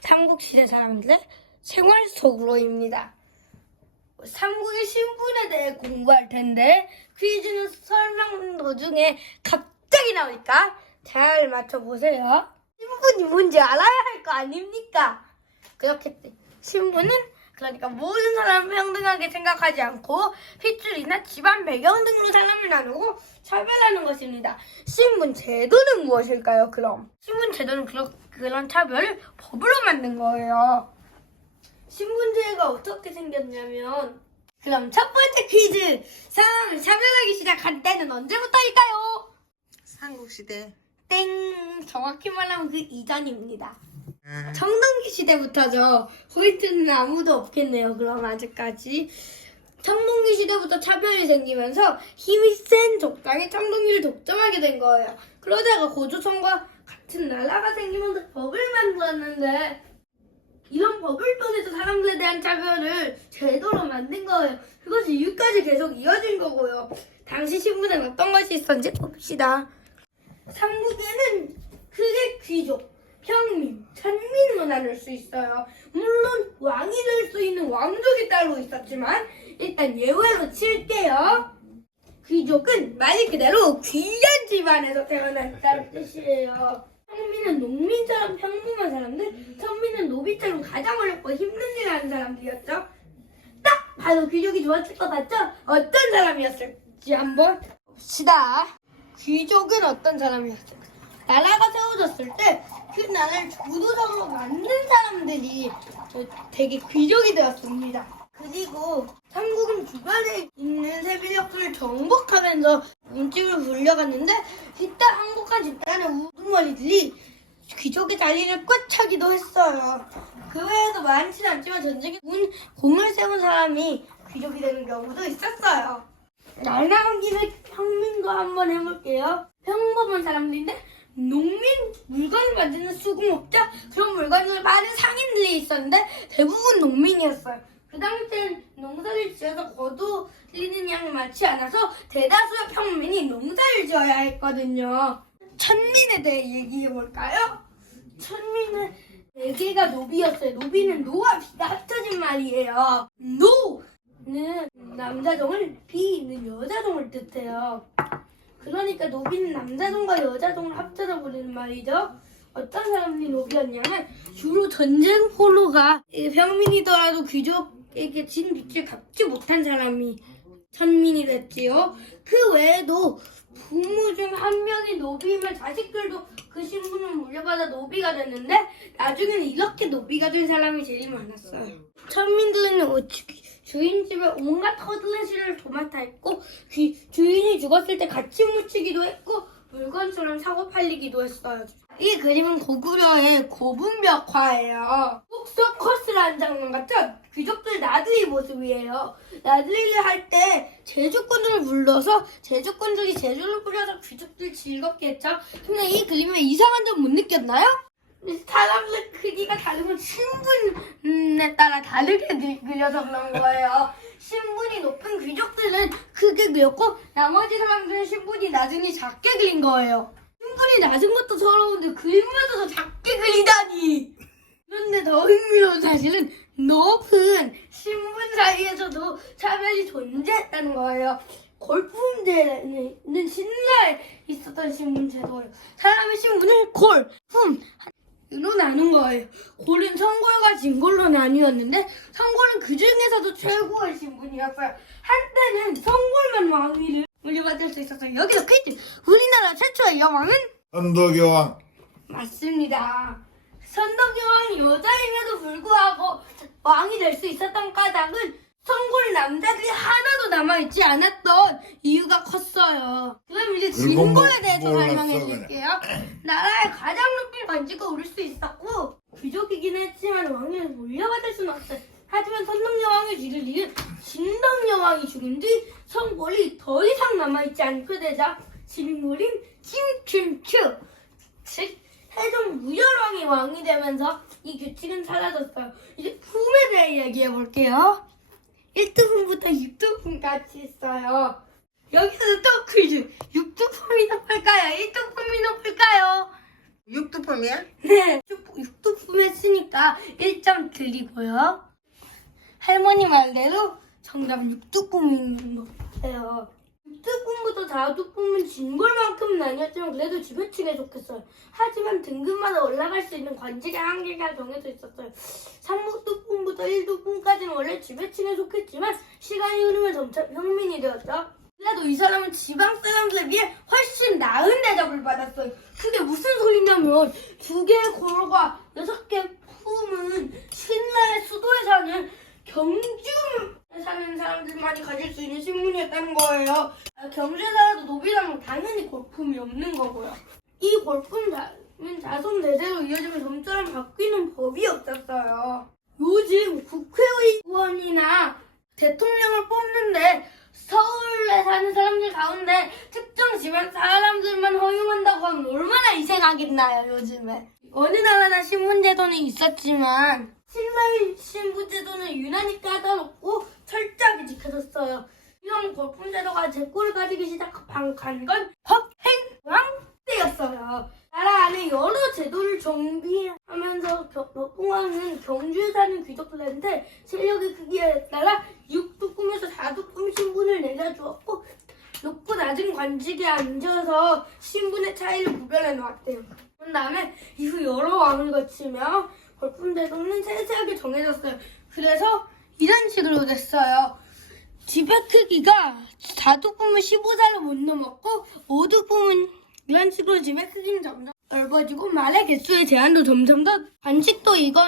삼국시대 사람들의 생활 속으로입니다. 삼국의 신분에 대해 공부할 텐데 퀴즈는 설명 도중에 갑자기 나오니까 잘 맞춰보세요. 신분이 뭔지 알아야 할 거 아닙니까? 그렇기 때문에 신분은 그러니까 모든 사람을 평등하게 생각하지 않고 핏줄이나 집안 배경 등으로 사람을 나누고 차별하는 것입니다. 신분 제도는 무엇일까요? 그럼 신분 제도는 그런 차별을 법으로 만든 거예요. 신분제가 어떻게 생겼냐면 그럼 첫 번째 퀴즈, 사람을 차별하기 시작한 때는 언제부터일까요? 삼국시대. 땡! 정확히 말하면 그 이전입니다. 청동기 시대부터죠. 포인트는 아무도 없겠네요. 그럼 아직까지. 청동기 시대부터 차별이 생기면서 힘이 센 족장이 청동기를 독점하게 된 거예요. 그러다가 고조선과 같은 나라가 생기면서 법을 만들었는데 이런 법을 통해서 사람들에 대한 차별을 제도로 만든 거예요. 그것이 이유까지 계속 이어진 거고요. 당시 신분은 어떤 것이 있었는지 봅시다. 삼국에는 크게 귀족, 평민, 천민으로 나눌 수 있어요. 물론 왕이 될 수 있는 왕족이 따로 있었지만 일단 예외로 칠게요. 귀족은 말 그대로 귀한 집안에서 태어났다는 뜻이에요. 평민은 농민처럼 평범한 사람들, 천민은 노비처럼 가장 어렵고 힘든 일을 하는 사람들이었죠. 딱 봐도 귀족이 좋았을 것 같죠? 어떤 사람이었을지 한번 봅시다. 귀족은 어떤 사람이었을까? 나라가 세워졌을 때 그 나라를 주도적으로 만든 사람들이 되게 귀족이 되었습니다. 그리고 삼국은 주변에 있는 세비력들을 정복하면서 문집을 불려갔는데 이때 항복한 집단의 우두머리들이 귀족의 자리를 꿰차기도 했어요. 그 외에도 많지는 않지만 전쟁에 공을 세운 사람이 귀족이 되는 경우도 있었어요. 날나간 김에 평민과 한번 해볼게요. 평범한 사람들인데 농민, 물건을 만드는 수공업자, 그런 물건을 파는 상인들이 있었는데 대부분 농민이었어요. 그 당시엔 농사를 지어서 거두리는 양이 많지 않아서 대다수의 평민이 농사를 지어야 했거든요. 천민에 대해 얘기해볼까요? 천민은 4개가 노비였어요. 노비는 노와 비가 합쳐진 말이에요. 노는 남자종을, 비는 여자종을 뜻해요. 그러니까 노비는 남자종과 여자종을 합쳐서 부르는 말이죠. 어떤 사람들이 노비였냐면 주로 전쟁 포로가 평민이더라도 귀족에게 진 빚을 갚지 못한 사람이 천민이 됐지요. 그 외에도 부모 중 한 명이 노비면 자식들도 그 신분을 물려받아 노비가 됐는데 나중에는 이렇게 노비가 된 사람이 제일 많았어요. 천민들은 주인 집에 온갖 허드렛일을 도맡아 했고 주인이 죽었을 때 같이 묻히기도 했고 물건처럼 사고 팔리기도 했어요. 이 그림은 고구려의 고분벽화예요. 꼭 서커스라는 장면 같죠? 귀족들 나들이 모습이에요. 나들이를 할 때 제주꾼들을 불러서 제주꾼들이 제주를 뿌려서 귀족들 즐겁게 했죠. 근데 이 그림에 이상한 점 못 느꼈나요? 사람들 크기가 다르면 신분에 따라 다르게 그려서 그런 거예요. 신분이 높은 귀족들은 크게 그렸고 나머지 사람들은 신분이 낮으니 작게 그린 거예요. 신분이 낮은 것도 서러운데 그림마다 더 작게 그리다니. 그런데 더 흥미로운 사실은 높은 신분 사이에서도 차별이 존재했다는 거예요. 골프 문제는 신라에 있었던 신분 제도예요. 사람의 신분을 골, 품, 로 나눈 거예요. 골은 성골과 진골로 나뉘었는데 성골은 그 중에서도 최고의 신분이었어요. 한때는 성골만 왕위를 물려받을 수 있었어요. 여기서 퀴즈! 우리나라 최초의 여왕은? 선덕여왕. 맞습니다. 선덕여왕이 여자임에도 불구하고 왕이 될 수 있었던 까닭은 성골 남자들이 하나도 남아있지 않았던 이유가 컸어요. 그럼 이제 진골에 대해서 설명해 드릴게요. 나라의 가장 높은 관직을 오를 수 있었고 귀족이긴 했지만 왕위를 물려받을 수는 없어요. 하지만 선덕여왕이 뒤를 이은 진덕여왕이 죽은 뒤 성골이 더 이상 남아있지 않게 되자 진골인 김춘추, 즉 세종 무열왕이 왕이 되면서 이 규칙은 사라졌어요. 이제 품에 대해 얘기해 볼게요. 1등품부터 6등품까지 있어요. 여기서 또 퀴즈. 6등품이 높을까요? 1등품이 높을까요? 육두품이야? 네, 육두품 했으니까 1점 드리고요. 할머니 말대로 정답 육두품인 거예요. 육두품부터 다두품은 진골만큼은 아니었지만 그래도 지배층에 속했어요. 하지만 등급마다 올라갈 수 있는 관직의 한계가 정해져 있었어요. 3두품부터 1두품까지는 원래 지배층에 속했지만 시간이 흐르면 점차 평민이 되었죠. 그래도 이 사람은 지방 사람들에 비해 훨씬 나은 대접을 받았어요. 그게 무슨 소리냐면 2개의 골과 6개의 품은 신라의 수도에 사는 경주에 사는 사람들만이 가질 수 있는 신분이었다는 거예요. 경주에 살아도 노비라면 당연히 골품이 없는 거고요. 이 골품은 자손 대대로 이어지면 점처럼 바뀌는 법이 없었어요. 요즘 국회의원이나 대통령을 뽑는데 서울에 사는 사람들 가운데 특정 지방 사람들만 허용한다고 하면 얼마나 이생하겠나요, 요즘에. 어느 나라나 신분제도는 있었지만 신라의 신분제도는 유난히 까다롭고 철저하게 지켜졌어요. 이런 골품제도가 제도를 가지기 시작한 건 법행왕 때였어요. 나라 안에 여러 제도를 정비하면서 법흥왕은 경주에 사는 귀족들한테 세력의 크기에 따라 6두품에서 4두품 신분을 내려주었고 높고 낮은 관직에 앉아서 신분의 차이를 구별해 놓았대요. 그런 다음에 이후 여러 왕을 거치며 골품제도는 세세하게 정해졌어요. 그래서 이런 식으로 됐어요. 지배 크기가 4두품은 15살을 못 넘었고 5두품은 이런 식으로 지배 크기는 점점 넓어지고 말의 개수의 제한도 점점 더 관직도 이게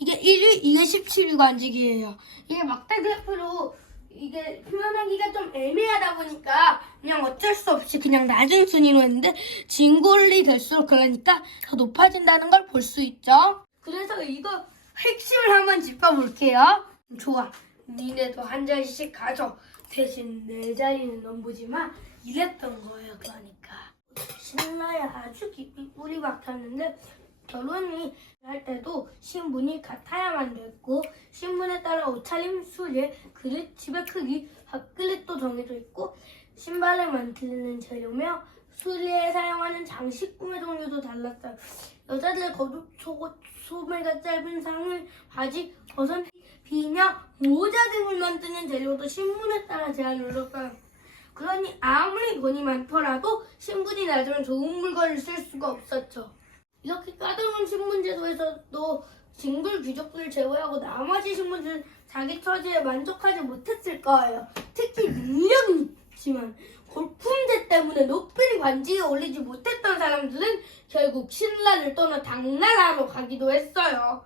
1위, 이게 17위 관직이에요. 이게 막대 그래프로 이게 표현하기가 좀 애매하다 보니까 그냥 어쩔 수 없이 그냥 낮은 순위로 했는데 진골이 될수록 그러니까 더 높아진다는 걸 볼 수 있죠. 그래서 이거 핵심을 한번 짚어볼게요. 좋아, 니네도 한 자리씩 가져. 대신 내 자리는 넘보지마. 이랬던 거예요. 그러니까 신라에 아주 깊이 뿌리 박혔는데 결혼이 할 때도 신분이 같아야만 됐고 신분에 따라 옷차림, 수레, 그릇, 지배 크기, 밥그릇도 정해져 있고 신발을 만드는 재료며 수리에 사용하는 장식품의 종류도 달랐어요. 여자들의 겉옷, 속옷, 소매가 짧은 상의, 바지, 버선, 비녀, 모자 등을 만드는 재료도 신분에 따라 제한을 뒀어요. 그러니 아무리 돈이 많더라도 신분이 낮으면 좋은 물건을 쓸 수가 없었죠. 이렇게 까다로운 신분제도에서도 진골 귀족들을 제외하고 나머지 신분들은 자기 처지에 만족하지 못했을 거예요. 특히 능력은 있지만 골품제 때문에 높은 관직에 올리지 못했던 사람들은 결국 신라를 떠나 당나라로 가기도 했어요.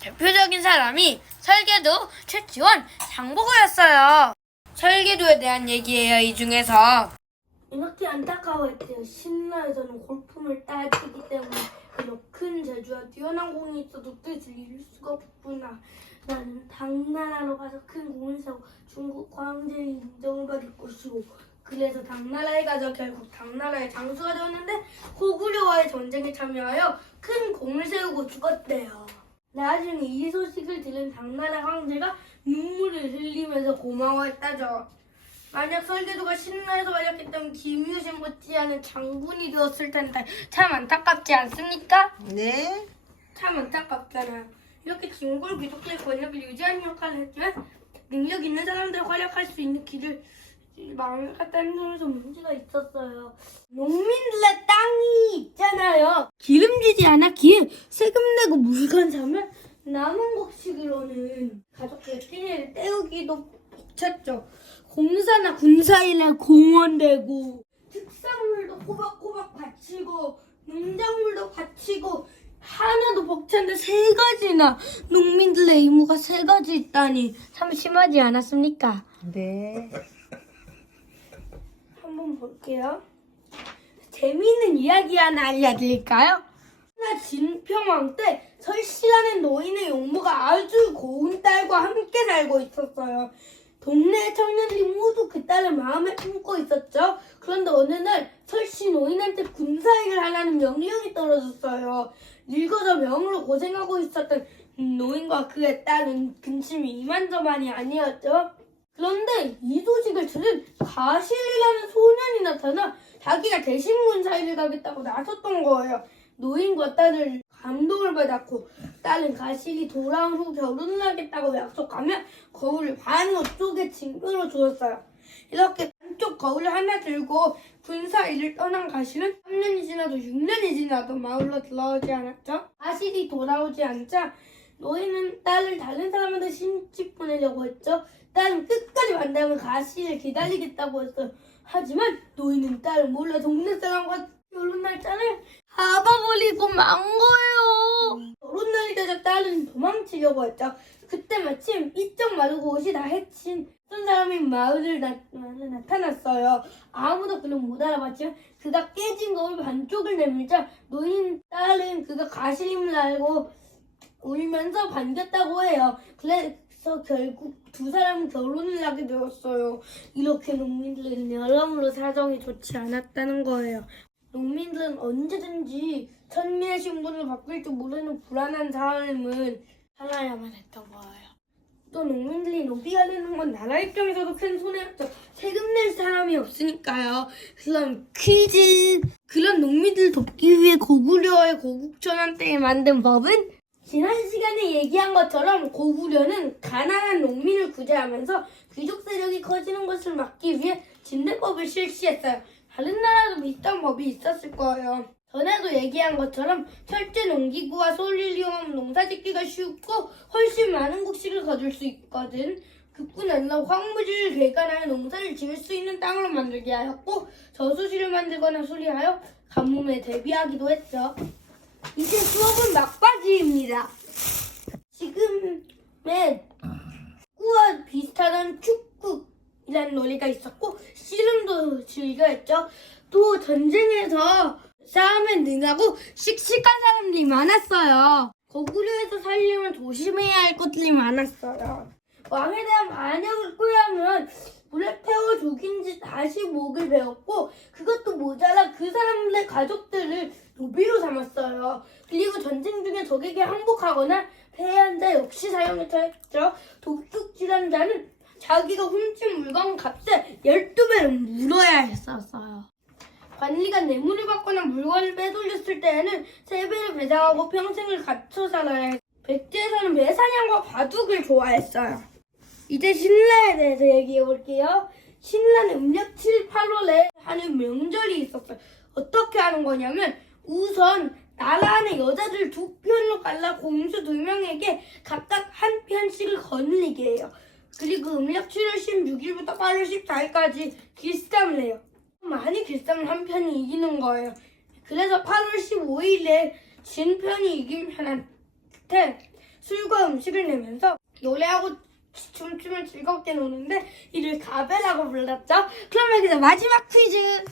대표적인 사람이 설계도 최지원, 장보고였어요. 설계도에 대한 얘기예요, 이 중에서. 이렇게 안타까워했대요. 신라에서는 골품을 따지기 때문에 비록 큰 재주와 뛰어난 공이 있어도 뜻을 이룰 수가 없구나. 나는 당나라로 가서 큰 공을 세우고 중국 황제의 인정을 받을 것이고 그래서 당나라에 가서 결국 당나라의 장수가 되었는데 고구려와의 전쟁에 참여하여 큰 공을 세우고 죽었대요. 나중에 이 소식을 들은 당나라 황제가 눈물을 흘리면서 고마워했다죠. 만약 설계도가 신라에서 발렸기 김유신 못지않은 장군이 되었을 텐데 참 안타깝지 않습니까? 네. 참 안타깝잖아요. 이렇게 진골 귀족들의 권력을 유지하는 역할을 했지만 능력 있는 사람들 활약할 수 있는 길을 막았다는 점에서 문제가 있었어요. 농민들의 땅이 있잖아요. 기름지지 않았기에 세금 내고 물건 사면 남은 곡식으로는 가족들 끼니를 때우기도 벅찼죠. 공사나 군사일에 공원되고 특산물도 꼬박꼬박 바치고 농작물도 바치고 하나도 벅찬데 3가지나 농민들의 의무가 3가지 있다니 참 심하지 않았습니까? 네. 한번 볼게요. 재미있는 이야기 하나 알려드릴까요? 신라 진평왕 때 설씨라는 노인의 용모가 아주 고운 딸과 함께 살고 있었어요. 동네 청년들이 모두 그 딸을 마음에 품고 있었죠. 그런데 어느 날 설씨 노인한테 군사일을 하라는 명령이 떨어졌어요. 늙어서 병으로 고생하고 있었던 노인과 그의 딸은 근심이 이만저만이 아니었죠. 그런데 이 소식을 들은 가실이라는 소년이 나타나 자기가 대신문 사이를 가겠다고 나섰던 거예요. 노인과 딸을 감동을 받았고 딸은 가실이 돌아온 후 결혼을 하겠다고 약속하며 거울을 반으로 쪼개 징표로 주었어요. 이렇게 한쪽 거울을 하나 들고 군사 일을 떠난 가실은 3년이 지나도 6년이 지나도 마을로 돌아오지 않았죠. 가실이 돌아오지 않자 노인은 딸을 다른 사람한테 시집 보내려고 했죠. 딸은 끝까지 반대하면 가실을 기다리겠다고 했어요. 하지만 노인은 딸을 몰래 동네 사람과 결혼 날짜를 잡아버리고 만 거예요. 결혼 날이 되자 딸은 도망치려고 했죠. 그때 마침 삐쩍 마르고 옷이 다 해친 어떤 사람이 마을을 나타났어요. 아무도 그는 못 알아봤지만 그가 깨진 거울 반쪽을 내밀자 노인 딸은 그가 가실임을 알고 울면서 반겼다고 해요. 그래서 결국 두 사람은 결혼을 하게 되었어요. 이렇게 농민들은 여러모로 사정이 좋지 않았다는 거예요. 농민들은 언제든지 천민의 신분을 바꿀 줄 모르는 불안한 삶을 살아야만 했던 거예요. 또 농민들이 노비가 되는 건 나라 입장에서도 큰 손해였죠. 세금 낼 사람이 없으니까요. 그럼 퀴즈! 그런 농민들을 돕기 위해 고구려의 고국천한테 만든 법은? 지난 시간에 얘기한 것처럼 고구려는 가난한 농민을 구제하면서 귀족 세력이 커지는 것을 막기 위해 진대법을 실시했어요. 다른 나라도 비슷한 법이 있었을 거예요. 전에도 얘기한 것처럼 철제 농기구와 소리를 이용하면 농사짓기가 쉽고 훨씬 많은 곡식을 거둘 수 있거든. 그뿐 아니라 황무지를 개간하여 농사를 지을 수 있는 땅으로 만들게 하였고 저수지를 만들거나 수리하여 가뭄에 대비하기도 했죠. 이제 수업은 막바지입니다. 지금의 축구와 비슷하던 축구이라는 놀이가 있었고 씨름도 즐겨했죠. 또 전쟁에서 싸움에 능하고 씩씩한 사람들이 많았어요. 고구려에서 살려면 조심해야 할 것들이 많았어요. 왕에 대한 반역을 꾀하면 물에 태워 죽인 지 다시 목을 베었고 그것도 모자라 그 사람들의 가족들을 노비로 삼았어요. 그리고 전쟁 중에 적에게 항복하거나 패한 자 역시 사형을 처했죠. 독촉질환자는 자기가 훔친 물건 값에 12배를 물어야 했었어요. 관리가 뇌물을 받거나 물건을 빼돌렸을 때에는 3배를 배상하고 평생을 갇혀 살아야 했어요. 백제에서는 매사냥과 바둑을 좋아했어요. 이제 신라에 대해서 얘기해 볼게요. 신라는 음력 7, 8월에 하는 명절이 있었어요. 어떻게 하는 거냐면 우선 나라 안에 여자들 2편으로 갈라 공주 2명에게 각각 한 편씩을 거느리게 해요. 그리고 음력 7월 16일부터 8월 14일까지 길쌈을 해요. 많이 길쌈을 한 편이 이기는 거예요. 그래서 8월 15일에 진 편이 이긴 편한테 술과 음식을 내면서 노래하고 춤추면 즐겁게 노는데 이를 가베라고 불렀죠. 그럼 여기서 마지막 퀴즈.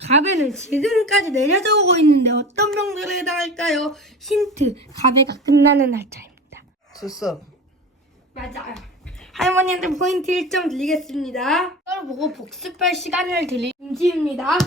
가베는 지금까지 내려져 오고 있는데 어떤 명절에 해당할까요? 힌트, 가베가 끝나는 날짜입니다. 수습. 맞아요. 할머니한테 포인트 1점 드리겠습니다. 이걸 보고 복습할 시간을 드릴 김지입니다.